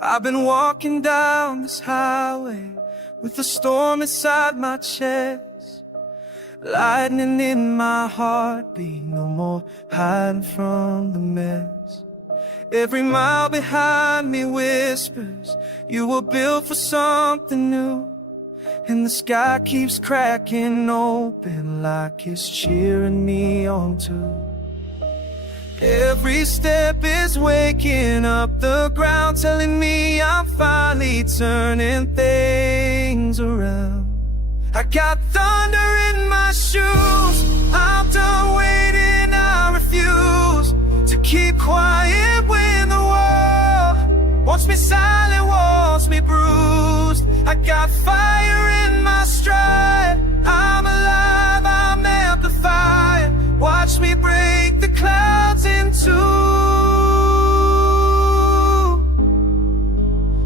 I've been walking down this highway with a storm inside my chest, lightning in my heartbeat, no more hiding from the mess. Every mile behind me whispers, you were built for something new, and the sky keeps cracking open like it's cheering me on too. Every step is waking up the ground, telling me I'm finally turning things around. I got thunder in my shoes, I'm done waiting, I refuse to keep quiet when the world wants me silent, wants me bruised. I got fire in my stride, I'm alive, I'm amplified. Watch me break the clouds in two.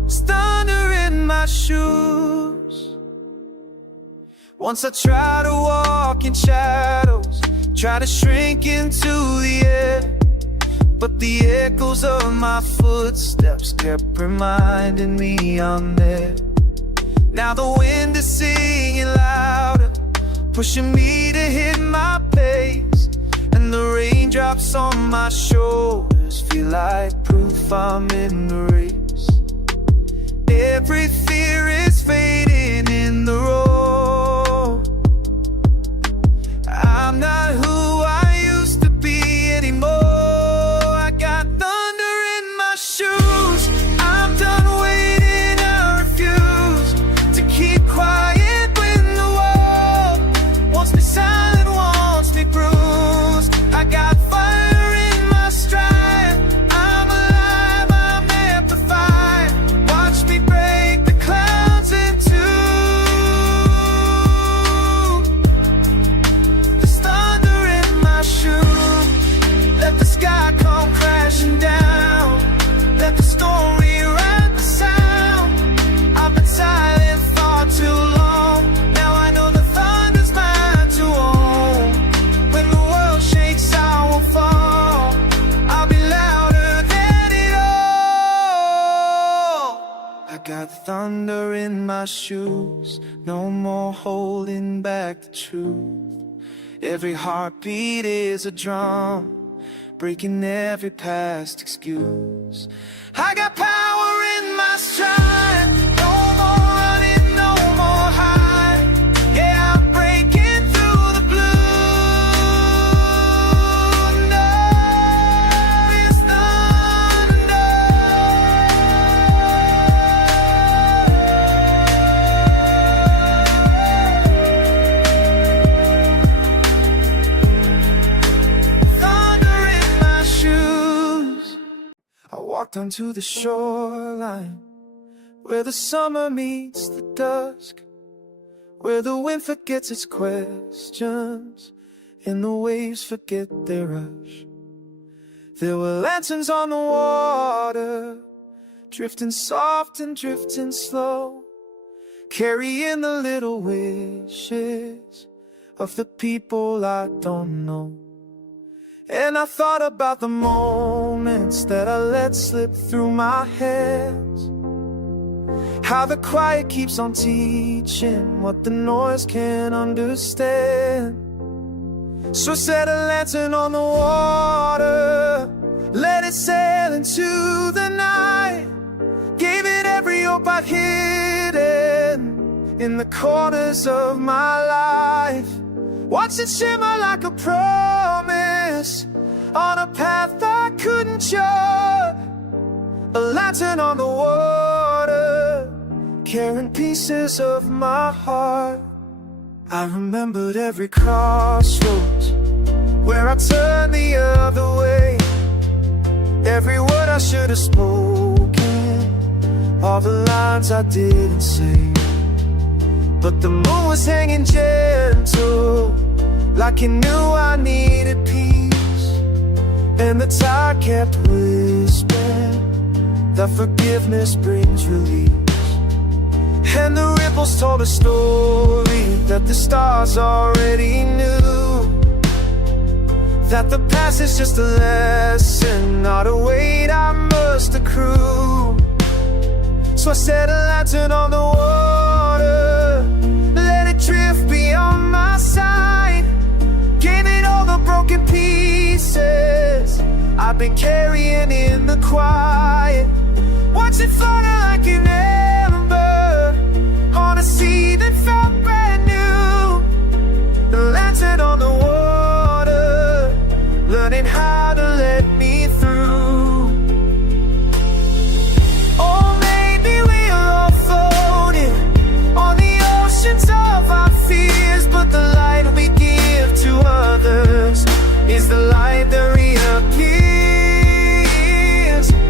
There's thunder in my shoes. Once I tried to walk in shadows, try to shrink into the air, but the echoes of my footsteps kept reminding me I'm there. Now the wind is singing louder, pushing me to hit my pace, and the raindrops on my shoulders feel like proof I'm in the race. Every fear is fading in the road. I'm not who I used to be anymore. I got thunder in my shoes, I'm done waiting, I refuse to keep quiet when the world wants me silent, wants me bruised. I got fire in my stride, I'm alive, I'm amplified. Watch me break the clouds in two. There's thunder in my shoes. Let the sky come crashing down, let the storm rewrite the sound. I've been silent far too long, now I know the thunder's mine to own. When the world shakes, I won't fall, I'll be louder than it all. I got thunder in my shoes, no more holding back the truth. Every heartbeat is a drum, breaking every past excuse. I got power in my stride, no more running, no more hide. Yeah, I'm breaking through the blue. No, it's thunder. Thunder in my shoes. I walked onto the shoreline, where the summer meets the dusk, where the wind forgets its questions and the waves forget their rush. There were lanterns on the water, drifting soft and drifting slow, carrying the little wishes of the people I don't know. And I thought about the moments that I let slip through my hands, how the quiet keeps on teaching what the noise can't understand. So set a lantern on the water, let it sail into the night, gave it every hope I'd hidden in the corners of my life. Watched it shimmer like a promise on a path I couldn't chart. A lantern on the water, carrying pieces of my heart. I remembered every crossroads where I turned the other way, every word I should have spoken, all the lines I didn't say. But the moon was hanging gentle, like it knew I needed peace, and the tide kept whispering that forgiveness brings release. And the ripples told a story that the stars already knew, that the past is just a lesson, not a weight I must accrue. So I set a lantern on the water, let it drift beyond my sight. Gave it all the broken pieces I've been carrying in the quiet. Watch it flutter like an ember on a sea that felt brand new. The lantern on the water, learning how to let me through. Oh, maybe we are all floating on the oceans of our fears, but the light we give to others is the light that reappears.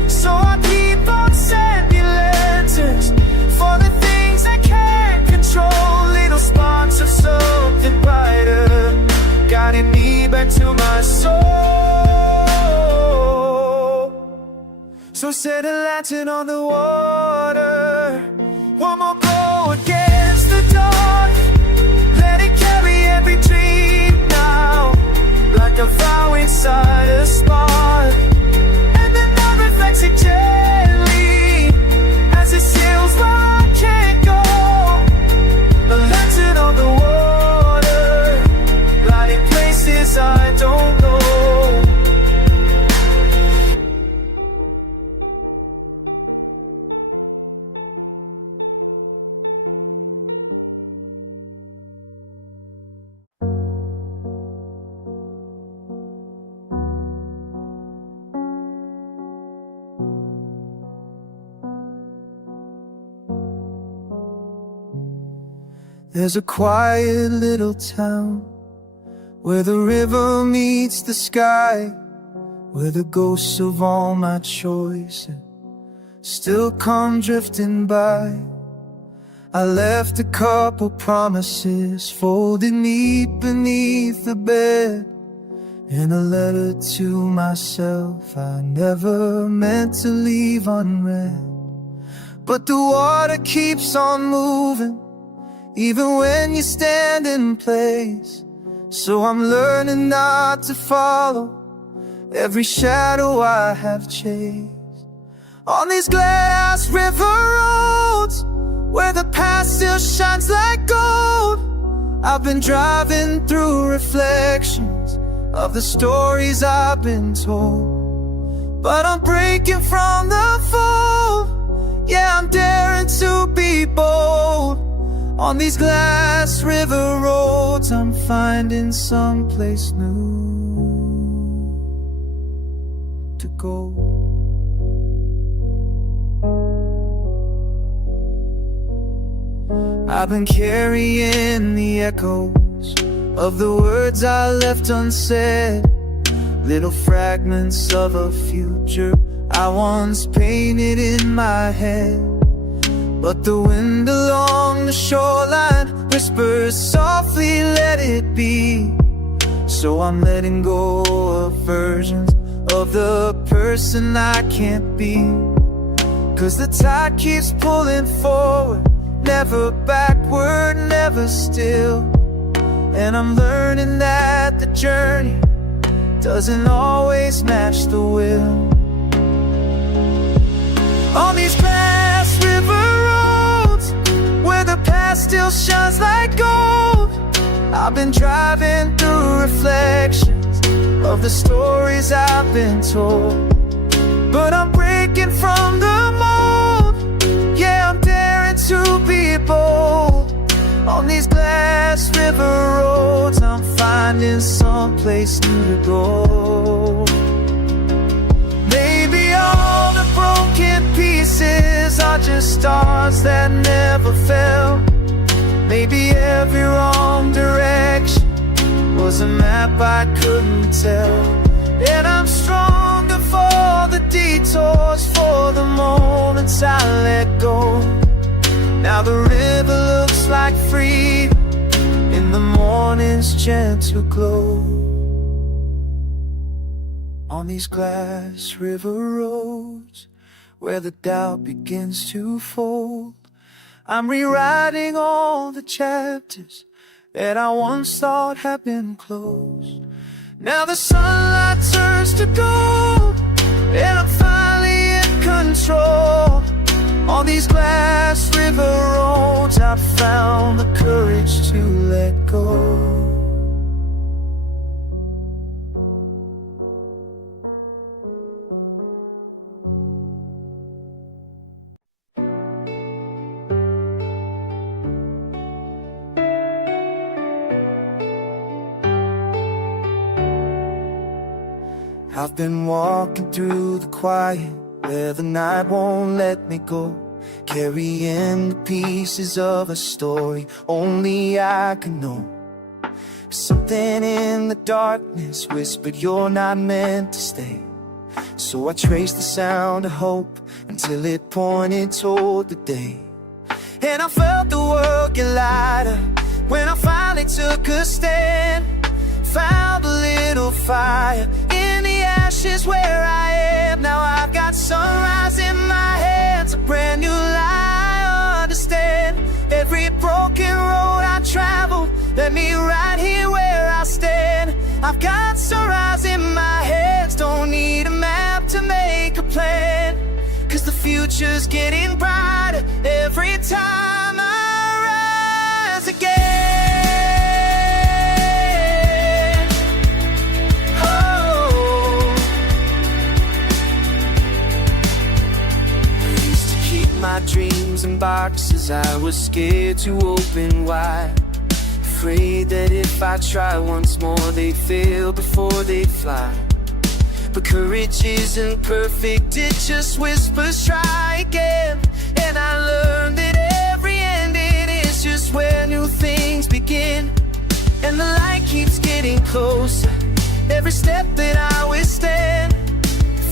So I keep on sending letters for the things I can't control, little sparks of something brighter, guiding me back to my soul. So set a lantern on the water, one more blow against the dark. Let it carry every dream now, like a vow inside a spark. And the night reflects it gently as it sails where I can't go. The lantern on the water, lighting places I don't know. There's a quiet little town where the river meets the sky, where the ghosts of all my choices still come drifting by. I left a couple promises folded neat beneath the bed, and a letter to myself I never meant to leave unread. But the water keeps on moving even when you stand in place. So I'm learning not to follow every shadow I have chased. On these glass river roads where the past still shines like gold, I've been driving through reflections of the stories I've been told. But I'm breaking from the fold, yeah, I'm daring to be bold. On these glass river roads, I'm finding someplace new to go. I've been carrying the echoes of the words I left unsaid, little fragments of a future I once painted in my head. But the wind along the shoreline whispers softly, let it be. So I'm letting go of versions of the person I can't be. 'Cause the tide keeps pulling forward, never backward, never still. And I'm learning that the journey doesn't always match the will. On these glass river roads where the past still shines like gold, I've been driving through reflections of the stories I've been told. But I'm breaking from the mold, yeah, I'm daring to be bold. On these glass river roads, I'm finding someplace new to go. Maybe all the broken pieces are just stars that never fell. Maybe every wrong direction was a map I couldn't tell. And I'm stronger for the detours, for the moments I let go. Now the river looks like freedom in the morning's gentle glow. On these glass river roads where the doubt begins to fold, I'm rewriting all the chapters that I once thought had been closed. Now the sunlight turns to gold, and I'm finally in control. All these glass river roads, I've found the courage to let go. I've been walking through the quiet, where the night won't let me go, carrying the pieces of a story only I can know. Something in the darkness whispered you're not meant to stay. So I traced the sound of hope until it pointed toward the day. And I felt the world get lighter when I finally took a stand. Found a little fire in the ashes where I am. Now I've got sunrise in my hands, a brand new light I understand. Every broken road I travel led me right here where I stand. I've got sunrise in my hands, don't need a map to make a plan, 'cause the future's getting brighter every time I rise again. My dreams in boxes I was scared to open wide, afraid that if I try once more they'd fail before they'd fly. But courage isn't perfect, it just whispers try again. And I learned that every ending is just where new things begin. And the light keeps getting closer every step that I withstand.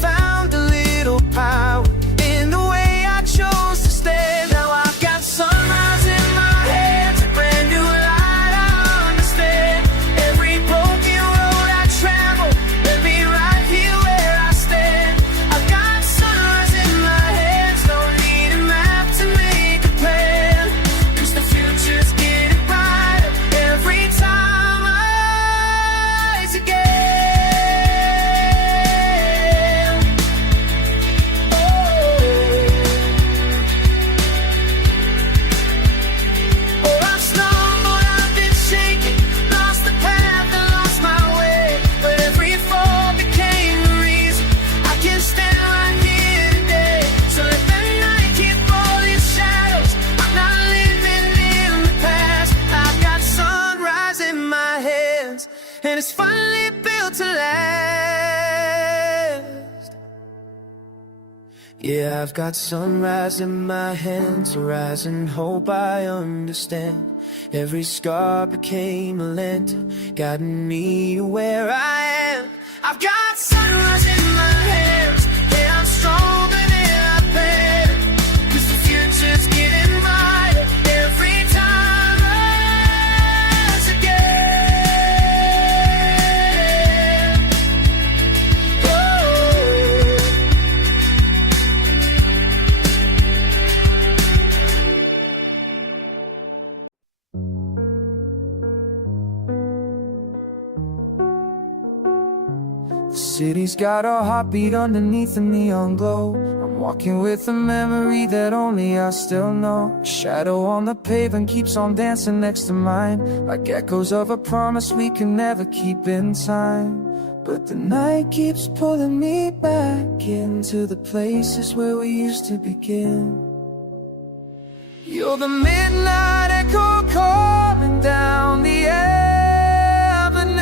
Found a little power in the way I chose to stand. Now I've got sunrise in my hands, a brand new light I understand. Every broken road I travel led me right here where I stand. I've got sunrise in my hands, don't need a map to make a plan, 'cause the future's getting brighter every time I rise again. And it's finally built to last. Yeah, I've got sunrise in my hands, a rising hope I understand. Every scar became a lantern, guiding me to where I am. I've got sunrise in my hands, yeah, I'm stronger than I've been, 'cause the future's getting brighter every time I rise again. The city's got a heartbeat underneath the neon glow. I'm walking with a memory that only I still know. A shadow on the pavement keeps on dancing next to mine, like echoes of a promise we can never keep in time. But the night keeps pulling me back into the places where we used to begin. You're the midnight echo calling down the avenue.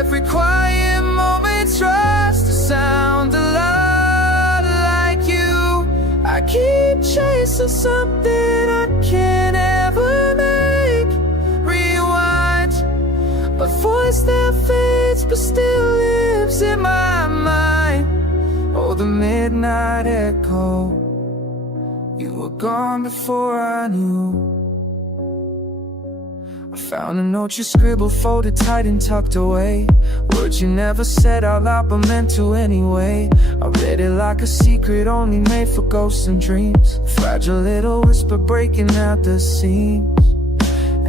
Every quiet moment tries to sound a lot like you. I keep chasing something I can't ever make rewind, a voice that fades but still lives in my mind. Oh, the midnight echo, you were gone before I knew. I found a note you scribbled, folded tight and tucked away. Words you never said out loud but meant to anyway. I read it like a secret only made for ghosts and dreams, fragile little whisper breaking at the seams.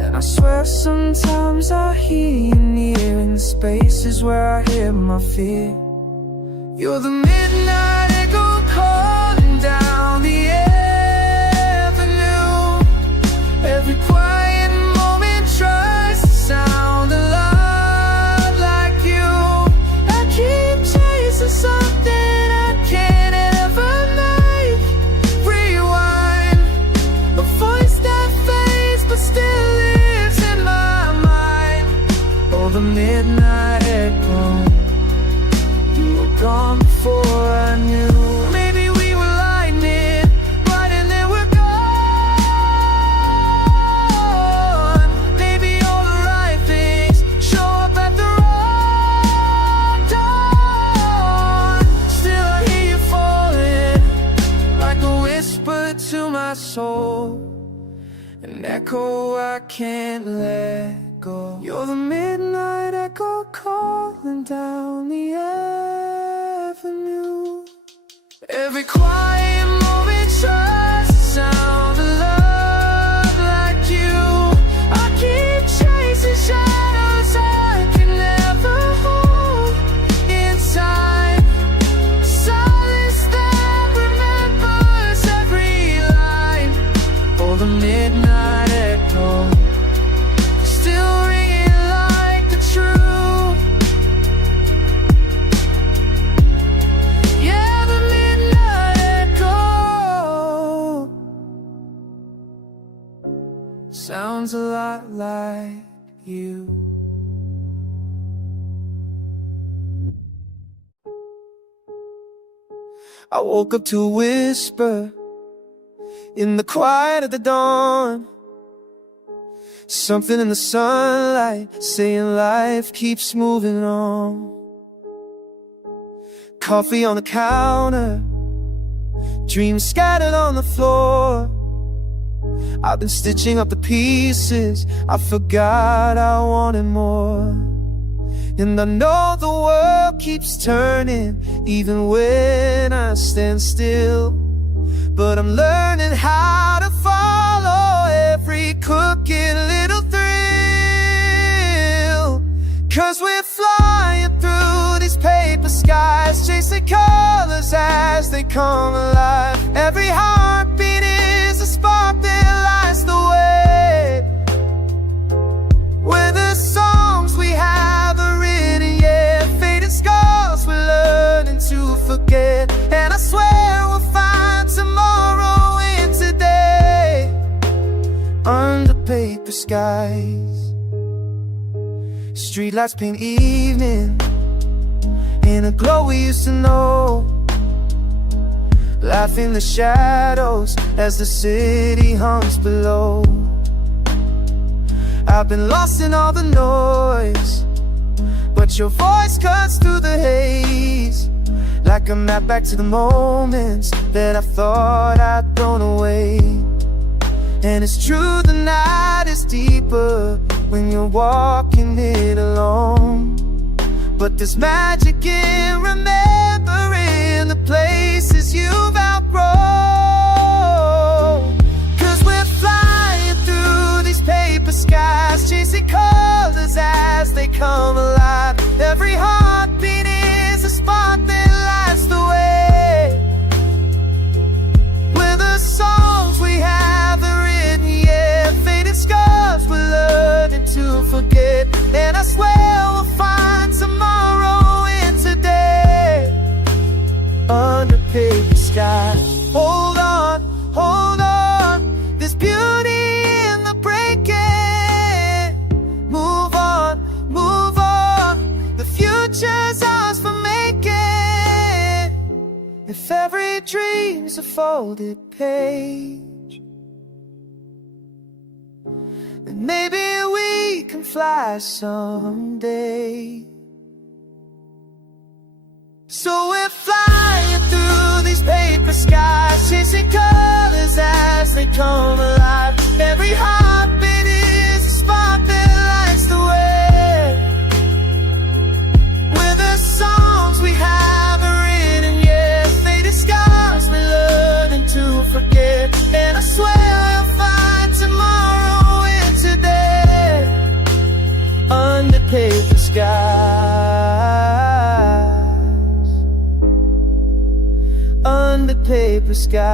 And I swear sometimes I hear you near in the spaces where I hear my fear. You're the midnight echo calling down the air. soul, an echo I can't let go. You're the midnight echo calling down the avenue. Every quiet moment tries to sound a love like you. I keep chasing shadows I can never hold in time. Silence that remembers every line. Oh, the midnight echo, still ringing like the truth. Yeah, the midnight echo sounds a lot like you. I woke up to a whisper in the quiet of the dawn. Something in the sunlight saying life keeps moving on. Coffee on the counter, dreams scattered on the floor. I've been stitching up the pieces I forgot I wanted more. And I know the world keeps turning even when I stand still. But I'm learning how to follow every crooked little thrill. 'Cause we're flying through these paper skies, chasing colors as they come alive. Every heartbeat is a spark that lights the way. Where the songs we have are written, yeah, fading scars we're learning to forget. And I swear we'll find tomorrow in today, under paper skies. Streetlights paint evening in a glow we used to know. Laugh in the shadows as the city hums below. I've been lost in all the noise, but your voice cuts through the haze, like a map back to the moments that I thought I'd thrown away. And it's true, the night is deeper when you're walking it alone. But there's magic in remembering the places you've outgrown. 'Cause we're flying through these paper skies, chasing colors as they come alive. Every heartbeat is a spark that lights the way. Where the songs we have are written, yeah, faded scars we're learning to forget. And I swear we'll find tomorrow in today, under paper skies. Hold on, there's beauty in the breaking. Move on, the future's ours for making. If every dream's a folded page, then maybe we can fly someday. So we're flying through these paper skies, chasing colors as they come alive. Every heartbeat is a spark that lights the way. Where the songs we have are written, yeah, faded scars we're learning to forget. And I swear we'll find tomorrow in today, under paper skies, under paper skies.